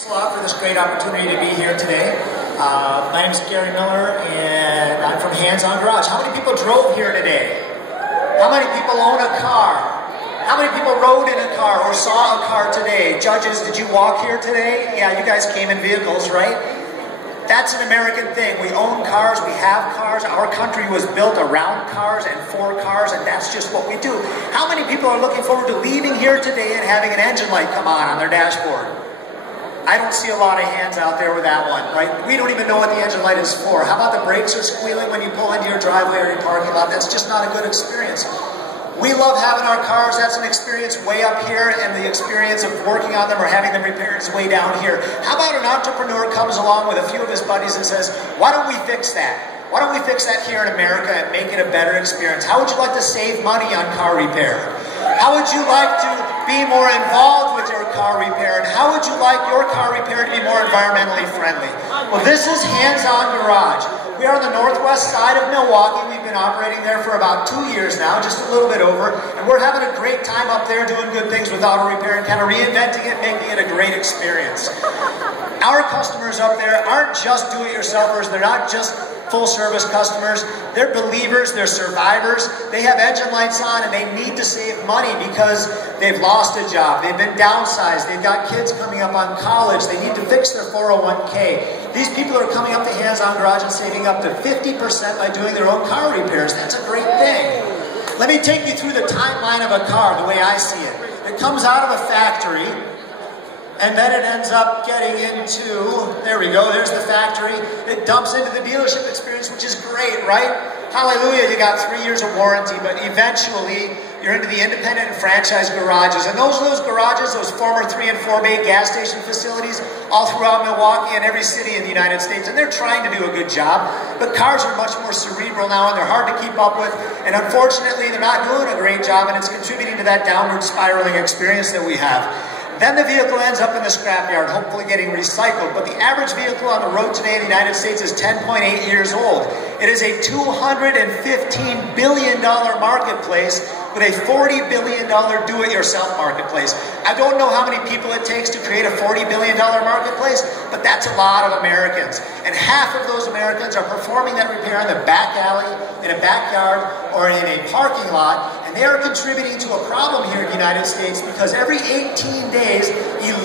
Thanks a lot for this great opportunity to be here today. My name is Gary Miller, and I'm from Hands On Garage. How many people drove here today? How many people own a car? How many people rode in a car or saw a car today? Judges, did you walk here today? Yeah, you guys came in vehicles, right? That's an American thing. We own cars, we have cars. Our country was built around cars and for cars, and that's just what we do. How many people are looking forward to leaving here today and having an engine light come on their dashboard? I don't see a lot of hands out there with that one, right? We don't even know what the engine light is for. How about the brakes are squealing when you pull into your driveway or your parking lot? That's just not a good experience. We love having our cars. That's an experience way up here, and the experience of working on them or having them repaired is way down here. How about an entrepreneur comes along with a few of his buddies and says, why don't we fix that? Why don't we fix that here in America and make it a better experience? How would you like to save money on car repair? How would you like to be more involved with your car repair? And how would you like your car repair to be more environmentally friendly? Well, this is Hands On Garage. We are on the northwest side of Milwaukee. We've been operating there for about 2 years now, just a little bit over. And we're having a great time up there doing good things with auto repair and kind of reinventing it, making it a great experience. Our customers up there aren't just do-it-yourselfers. They're not just full-service customers. They're believers. They're survivors. They have engine lights on and they need to save money because they've lost a job. They've been downsized. They've got kids coming up on college. They need to fix their 401k. These people are coming up to Hands On Garage and saving up to 50% by doing their own car repairs. That's a great thing. Let me take you through the timeline of a car, the way I see it. It comes out of a factory, and then it ends up getting into, there we go, there's the factory. It dumps into the dealership experience, which is great, right? Hallelujah, you got 3 years of warranty, but eventually you're into the independent and franchise garages. And those garages, those former 3 and 4 bay gas station facilities, all throughout Milwaukee and every city in the United States, and they're trying to do a good job. But cars are much more cerebral now, and they're hard to keep up with. And unfortunately, they're not doing a great job, and it's contributing to that downward spiraling experience that we have. Then the vehicle ends up in the scrapyard, hopefully getting recycled. But the average vehicle on the road today in the United States is 10.8 years old. It is a $215 billion marketplace with a $40 billion do-it-yourself marketplace. I don't know how many people it takes to create a $40 billion marketplace, but that's a lot of Americans. And half of those Americans are performing that repair in the back alley, in a backyard, or in a parking lot. And they are contributing to a problem here in the United States because every 18 days,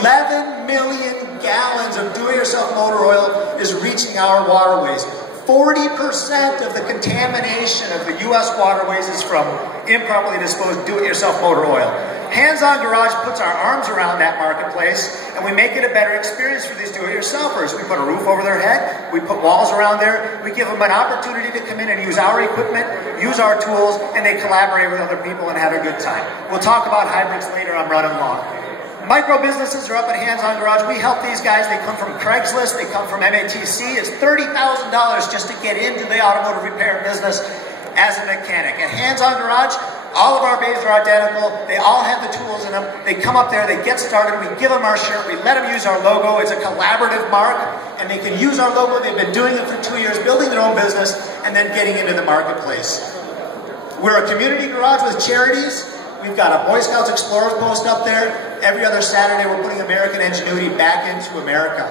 11 million gallons of do-it-yourself motor oil is reaching our waterways. 40% of the contamination of the U.S. waterways is from improperly disposed do-it-yourself motor oil. Hands On Garage puts our arms around that marketplace, and we make it a better experience for these do-it-yourselfers. We put a roof over their head, we put walls around there, we give them an opportunity to come in and use our equipment, use our tools, and they collaborate with other people and have a good time. We'll talk about hybrids later. I'm running long. Micro businesses are up at Hands On Garage. We help these guys. They come from Craigslist. They come from MATC. It's $30,000 just to get into the automotive repair business as a mechanic. At Hands On Garage, all of our bays are identical. They all have the tools in them. They come up there. They get started. We give them our shirt. We let them use our logo. It's a collaborative mark, and they can use our logo. They've been doing it for 2 years, building their own business, and then getting into the marketplace. We're a community garage with charities. We've got a Boy Scouts Explorers post up there. Every other Saturday, we're putting American ingenuity back into America.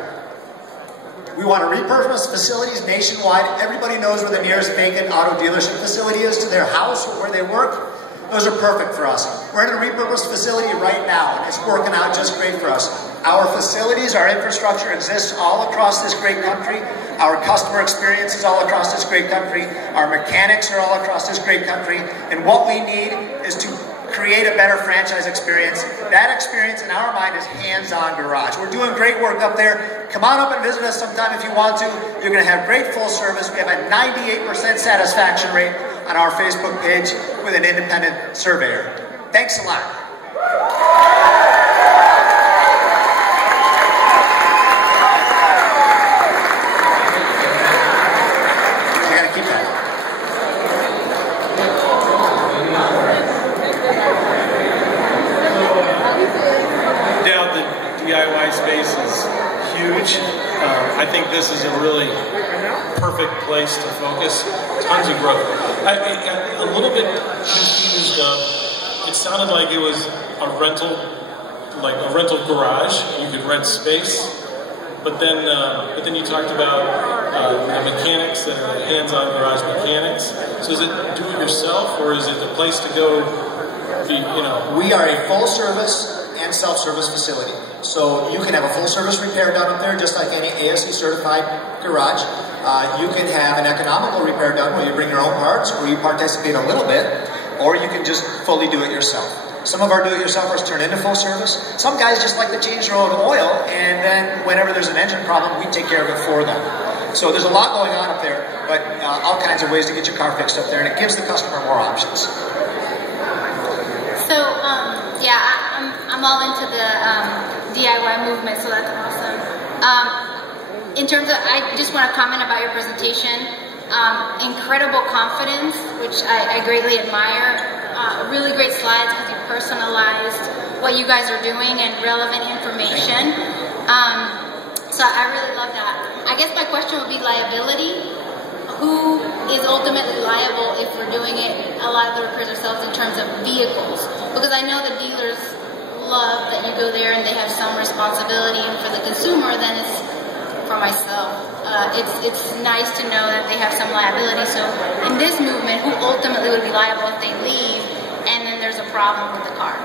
We want to repurpose facilities nationwide. Everybody knows where the nearest vacant auto dealership facility is to their house or where they work. Those are perfect for us. We're in a repurposed facility right now, and it's working out just great for us. Our facilities, our infrastructure exists all across this great country. Our customer experience is all across this great country. Our mechanics are all across this great country. And what we need is to create a better franchise experience. That experience in our mind is Hands On Garage. We're doing great work up there. Come on up and visit us sometime if you want to. You're going to have great full service. We have a 98% satisfaction rate on our Facebook page with an independent surveyor. Thanks a lot. DIY space is huge. I think this is a really perfect place to focus. Tons of growth. A little bit confused. It sounded like it was a rental, like a rental garage. You could rent space. But then you talked about the mechanics that are hands-on garage mechanics. So is it do-it-yourself, or is it the place to go? We are a full-service and self-service facility. So you can have a full-service repair done up there, just like any ASE-certified garage. You can have an economical repair done where you bring your own parts, where you participate a little bit, or you can just fully do it yourself. Some of our do-it-yourselfers turn into full service. Some guys just like to change their own oil, and then whenever there's an engine problem, we take care of it for them. So there's a lot going on up there, but all kinds of ways to get your car fixed up there, and it gives the customer more options. So, yeah, I'm all into the DIY movement, so that's awesome. In terms of, I just want to comment about your presentation. Incredible confidence, which I greatly admire. Really great slides because you personalized what you guys are doing and relevant information. So I really love that. I guess my question would be liability. Who is ultimately liable if we're doing it, a lot of the repairs ourselves, in terms of vehicles? Because I know the dealers love that you go there and they have some responsibility, and for the consumer, then it's for myself. It's nice to know that they have some liability. So in this movement, who ultimately would be liable if they leave and then there's a problem with the car?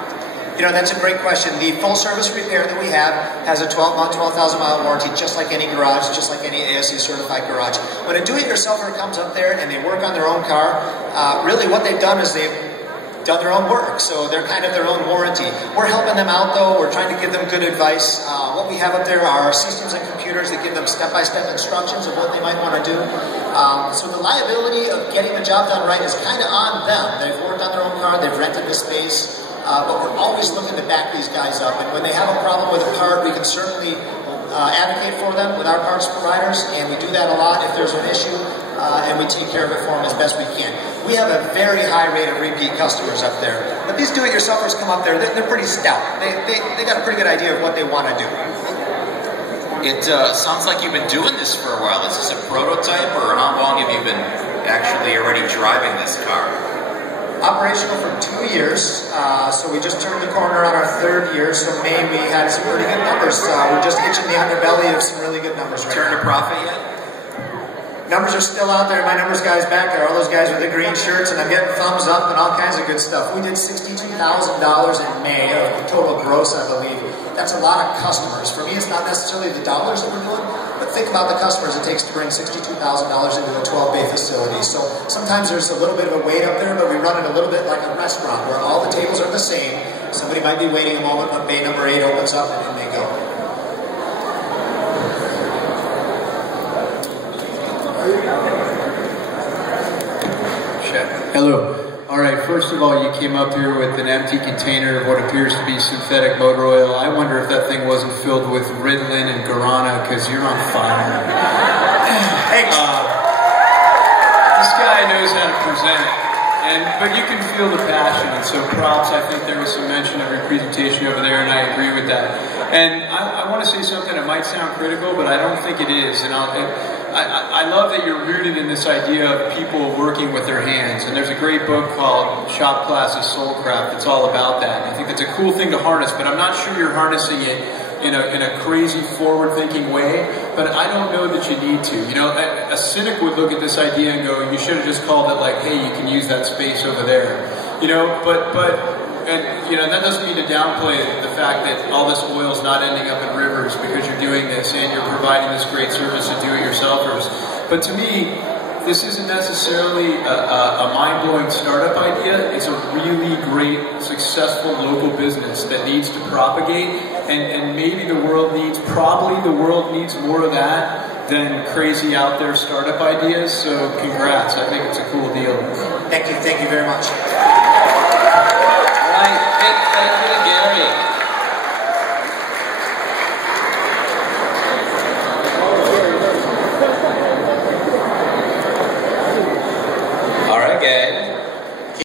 You know, that's a great question. The full service repair that we have has a 12-month, 12,000 mile warranty, just like any garage, just like any ASE certified garage. When a do-it-yourselfer comes up there and they work on their own car, really what they've done is they've done their own work, so they're kind of their own warranty. We're helping them out though, we're trying to give them good advice. What we have up there are systems and computers that give them step-by-step instructions of what they might want to do. So the liability of getting the job done right is kind of on them. They've worked on their own car, they've rented the space, but we're always looking to back these guys up. And when they have a problem with a part, we can certainly advocate for them with our parts providers, and we do that a lot if there's an issue, and we take care of it for them as best we can. We have a very high rate of repeat customers up there. But these do-it-yourselfers come up there, they're pretty stout. They got a pretty good idea of what they want to do. It sounds like you've been doing this for a while. Is this a prototype, or how long have you been actually already driving this car? Operational for 2 years, so we just turned the corner on our 3rd year, so May we had some pretty good numbers. We're just itching the underbelly of some really good numbers right Turn now. a profit yet? Numbers are still out there. My numbers guys back there, all those guys with the green shirts, and I'm getting thumbs up and all kinds of good stuff. We did $62,000 in May of total gross, I believe. That's a lot of customers. For me, it's not necessarily the dollars that we're doing, but think about the customers it takes to bring $62,000 into a 12-bay facility. So sometimes there's a little bit of a wait up there, but we run it a little bit like a restaurant where all the tables are the same. Somebody might be waiting a moment when bay number 8 opens up, and in they go. Hello. All right, first of all, you came up here with an empty container of what appears to be synthetic motor oil. I wonder if that thing wasn't filled with Ritalin and Guarana, because you're on fire. Thanks. This guy knows how to present, but you can feel the passion, and so props. I think there was some mention of your presentation over there, and I agree with that. And I want to say something that might sound critical, but I don't think it is. And I love that you're rooted in this idea of people working with their hands. And there's a great book called Shop Class's Soulcraft that's all about that. And I think that's a cool thing to harness, but I'm not sure you're harnessing it in a crazy forward-thinking way, but I don't know that you need to. You know, a cynic would look at this idea and go, you should have just called it like, hey, you can use that space over there. You know, and you know, that doesn't mean to downplay the fact that all this oil is not ending up in rivers because you're doing this and you're providing this great service to do-it-yourselfers. But to me, this isn't necessarily a mind-blowing startup idea. It's a really great, successful local business that needs to propagate, and maybe probably the world needs more of that than crazy out there startup ideas. So congrats, I think it's a cool deal. Thank you very much. All right.